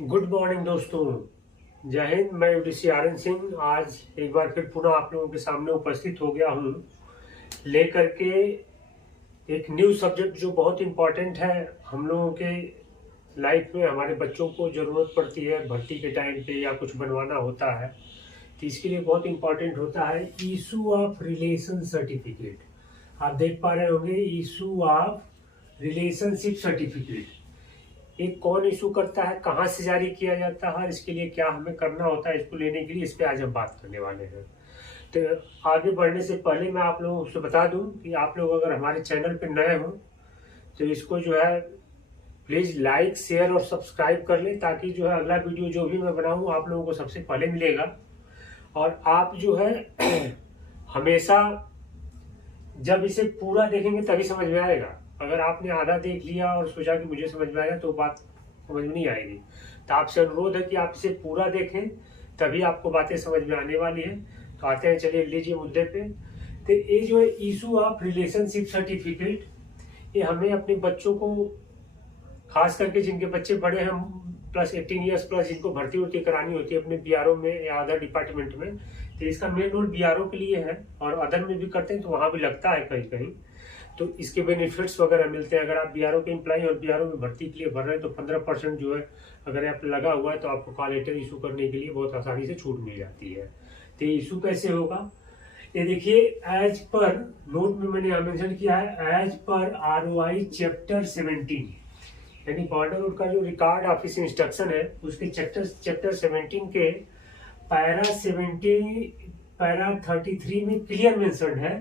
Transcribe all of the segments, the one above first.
Good morning दोस्तों। जय हिंद। मैं यूडीसी आर्यन सिंह आज एक बार फिर पुनः आप लोगों के सामने उपस्थित हो गया हूँ लेकर के एक न्यू सब्जेक्ट जो बहुत इम्पोर्टेंट है। हम लोगों के लाइफ में हमारे बच्चों को ज़रूरत पड़ती है भर्ती के टाइम पे या कुछ बनवाना होता है तो इसके लिए बहुत इम्पोर्टेंट होता है इशू ऑफ रिलेशन सर्टिफिकेट। आप देख पा रहे होंगे इशू ऑफ रिलेशनशिप सर्टिफिकेट। एक कौन इशू करता है, कहाँ से जारी किया जाता है, इसके लिए क्या हमें करना होता है, इसको लेने के लिए इस पे आज हम बात करने वाले हैं। तो आगे बढ़ने से पहले मैं आप लोगों से बता दूं कि आप लोग अगर हमारे चैनल पर नए हो तो इसको जो है प्लीज़ लाइक शेयर और सब्सक्राइब कर लें ताकि जो है अगला वीडियो जो भी मैं बनाऊँ आप लोगों को सबसे पहले मिलेगा। और आप जो है हमेशा जब इसे पूरा देखेंगे तभी समझ में आएगा। अगर आपने आधा देख लिया और सोचा कि मुझे समझ में आया तो बात समझ में नहीं आएगी। तो आपसे अनुरोध है कि आप इसे पूरा देखें तभी आपको बातें समझ में आने वाली है। तो आते हैं, चलिए लीजिए मुद्दे पे। तो ये जो है इशू ऑफ रिलेशनशिप सर्टिफिकेट, ये हमें अपने बच्चों को, खास करके जिनके बच्चे बड़े हैं प्लस 18 ईयर्स प्लस, जिनको भर्ती उर्ती करानी होती है अपने बीआरओ में या अदर डिपार्टमेंट में, तो इसका मेन रोल बीआरओ के लिए है और अदर में भी करते हैं तो वहाँ भी लगता है कहीं कहीं। तो इसके बेनिफिट्स वगैरह मिलते हैं। अगर आप बीआरओ के एम्प्लॉई और बीआरओ में भर्ती के लिए भर रहे हैं तो 15% जो है अगर आप लगा हुआ है तो आपको कॉल लेटर इशू करने के लिए बहुत आसानी से छूट मिल जाती है। तो ये इशू कैसे होगा, ये देखिए एज पर नोट में मैंने यहाँ मेंशन किया है एज पर ROI चैप्टर 17, यानी बॉर्डर रोड का जो रिकॉर्ड ऑफिस इंस्ट्रक्शन है उसके चैप्टर 17 के पैरा 33 में क्लियर मेंशन है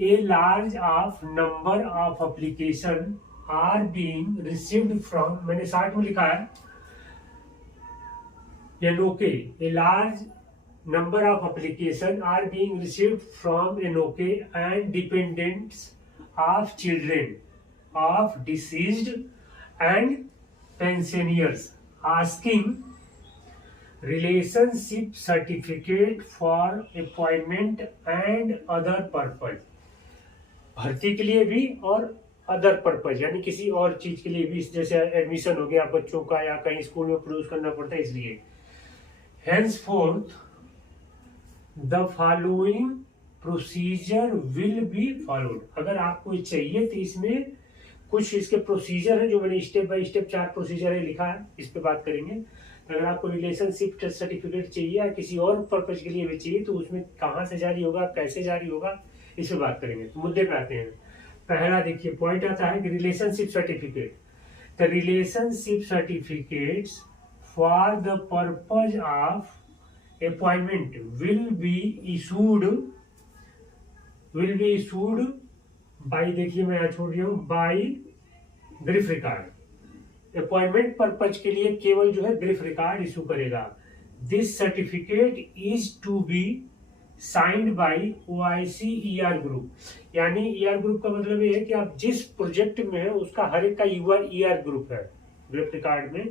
a large of number of application are being received from, मैंने 60 में लिखा है NOK, a large number of application are being received from NOK and dependents of children of deceased and pensioners asking relationship certificate for appointment and other purpose। भर्ती के लिए भी और other purpose यानी किसी और चीज के लिए भी, जैसे एडमिशन हो गया बच्चों का या कहीं स्कूल में प्रोड्यूस करना पड़ता है इसलिए। henceforth The following procedure will be followed। अगर आपको चाहिए तो इसमें कुछ इसके प्रोसीजर है जो मैंने स्टेप बाय स्टेप 4 प्रोसीजर है लिखा है, इस पे बात करेंगे। अगर आपको रिलेशनशिप सर्टिफिकेट चाहिए या किसी और पर्पज के लिए भी चाहिए तो उसमें कहाँ से जारी होगा, कैसे जारी होगा, इस पे बात करेंगे। तो मुद्दे पे आते हैं। पहला देखिए पॉइंट आता है कि relationship certificate, the relationship certificates for the purpose of appointment will be issued by, देखिए मैं यहाँ छोड़ रही हूँ, by GREF record. Appointment purpose के लिए केवल जो है ग्रिफ रिकॉर्ड इशू करेगा। This certificate is to be signed by OIC ER group, यानी ER ग्रुप का मतलब ये है कि आप जिस प्रोजेक्ट में है उसका हर एक का ER ग्रुप है। ग्रुप रिकॉर्ड में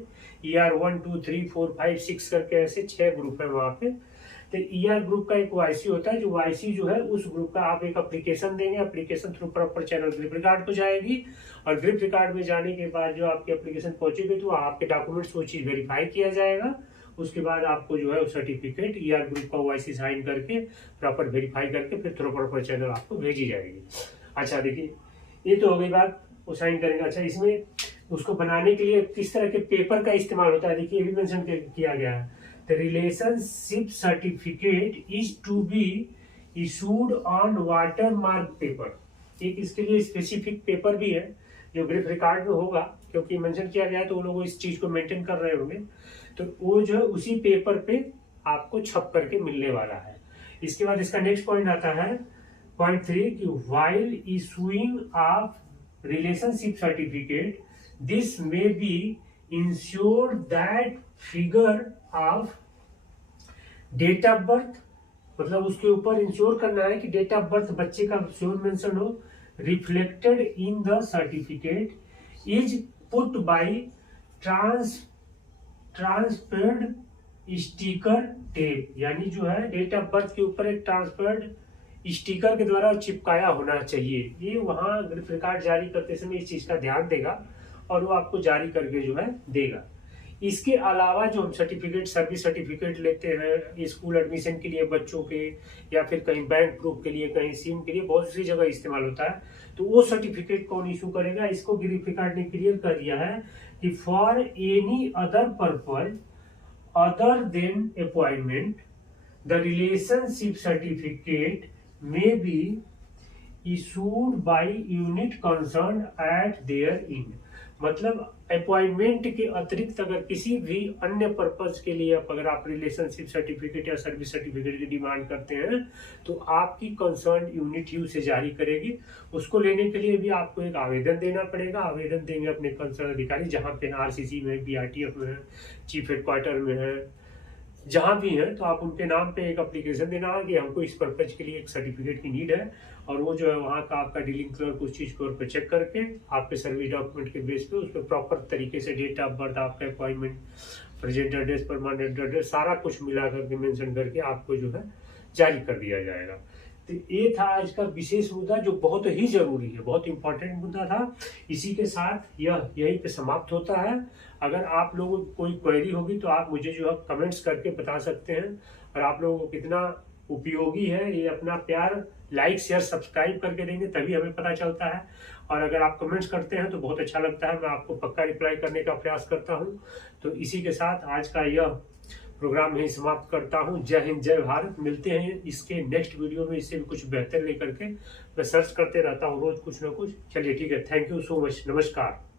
ER 1 2 3 4 5 6 करके ऐसे 6 ग्रुप है वहां पे। तो ER ग्रुप का एक OIC होता है, जो OIC जो है उस ग्रुप का आप एक एप्लीकेशन देंगे, application through proper channel grip record को जाएगी और ग्रिप रिकॉर्ड में जाने के बाद जो आपकी एप्लीकेशन पहुंचेगी तो आपके डॉक्यूमेंट्स वो चीज वेरीफाई किया जाएगा। उसके बाद आपको जो है सर्टिफिकेट ER ग्रुप का OIC साइन करके प्रॉपर वेरीफाई करके फिर थ्रू प्रॉपर चैनल आपको भेजी जाएगी। अच्छा देखिए ये तो हो गई बात, वो साइन करेंगे। अच्छा इसमें उसको बनाने के लिए किस तरह के पेपर का इस्तेमाल होता है देखिए ये भी मेंशन किया गया है। The relationship certificate is to be issued on watermark paper. एक इसके लिए स्पेसिफिक पेपर भी है जो ग्रिफ रिकॉर्ड में होगा, क्योंकि मेंशन किया गया है तो वो लोग इस चीज को मेंटेन कर रहे होंगे। तो वो जो है उसी पेपर पे आपको छप करके मिलने वाला है। इसके बाद इसका नेक्स्ट पॉइंट आता है पॉइंट 3 कि while issuing of relationship certificate this may be ensured that figure of date of birth, मतलब उसके ऊपर इंश्योर करना है कि डेट ऑफ बर्थ बच्चे का श्योर मेंशन हो, reflected in the certificate is put buy transparent sticker tape, यानी जो है डेट ऑफ बर्थ के ऊपर एक ट्रांसपेरेंट स्टिकर के द्वारा चिपकाया होना चाहिए। ये वहां ग्रिफ रिकॉर्ड जारी करते समय इस चीज का ध्यान देगा और वो आपको जारी करके जो है देगा। इसके अलावा जो हम सर्टिफिकेट, सर्विस सर्टिफिकेट लेते हैं स्कूल एडमिशन के लिए बच्चों के, या फिर कहीं बैंक प्रूफ के लिए, कहीं सिम के लिए, बहुत सी जगह इस्तेमाल होता है। तो वो सर्टिफिकेट कौन इशू करेगा? इसको गिरिफिकार्ड ने क्लियर कर दिया है कि for any other purpose other than appointment the relationship certificate may be issued by unit concern at their in. मतलब अपॉइंटमेंट के अतिरिक्त अगर किसी भी अन्य पर्पज के लिए अगर आप रिलेशनशिप सर्टिफिकेट या सर्विस सर्टिफिकेट की डिमांड करते हैं तो आपकी कंसर्न यूनिट ही उसे जारी करेगी। उसको लेने के लिए भी आपको एक आवेदन देना पड़ेगा। आवेदन देंगे अपने कंसर्न अधिकारी, जहाँ पे आरसीसी में, बीआरटीएफ में है, चीफ हेडक्वार्टर में है, जहाँ भी है, तो आप उनके नाम पे एक एप्लीकेशन देना है कि हमको इस पर्पज के लिए एक सर्टिफिकेट की नीड है, और वो जो है वहाँ का आपका डीलिंग क्लर्क उस चीज़ को और पे चेक करके आपके सर्विस डॉक्यूमेंट के बेस पे उस पर प्रॉपर तरीके से डेट ऑफ बर्थ, आपका appointment, present address, permanent address, सारा कुछ मिला करके मेंशन करके आपको जो है जारी कर दिया जाएगा। तो ये था आज का विशेष मुद्दा जो बहुत ही जरूरी है, बहुत इंपॉर्टेंट मुद्दा था। इसी के साथ यह यहीं पे समाप्त होता है। अगर आप लोगों को कोई क्वेरी होगी तो आप मुझे जो है कमेंट्स करके बता सकते हैं, और आप लोगों को कितना उपयोगी है ये अपना प्यार लाइक शेयर सब्सक्राइब करके देंगे तभी हमें पता चलता है। और अगर आप कमेंट्स करते हैं तो बहुत अच्छा लगता है, मैं आपको पक्का रिप्लाई करने का प्रयास करता हूं। तो इसी के साथ आज का यह प्रोग्राम यही समाप्त करता हूं। जय हिंद, जय भारत। मिलते हैं इसके नेक्स्ट वीडियो में, इससे भी कुछ बेहतर लेकर के। मैं सर्च करते रहता हूँ रोज कुछ ना कुछ। चलिए ठीक है, थैंक यू सो मच, नमस्कार।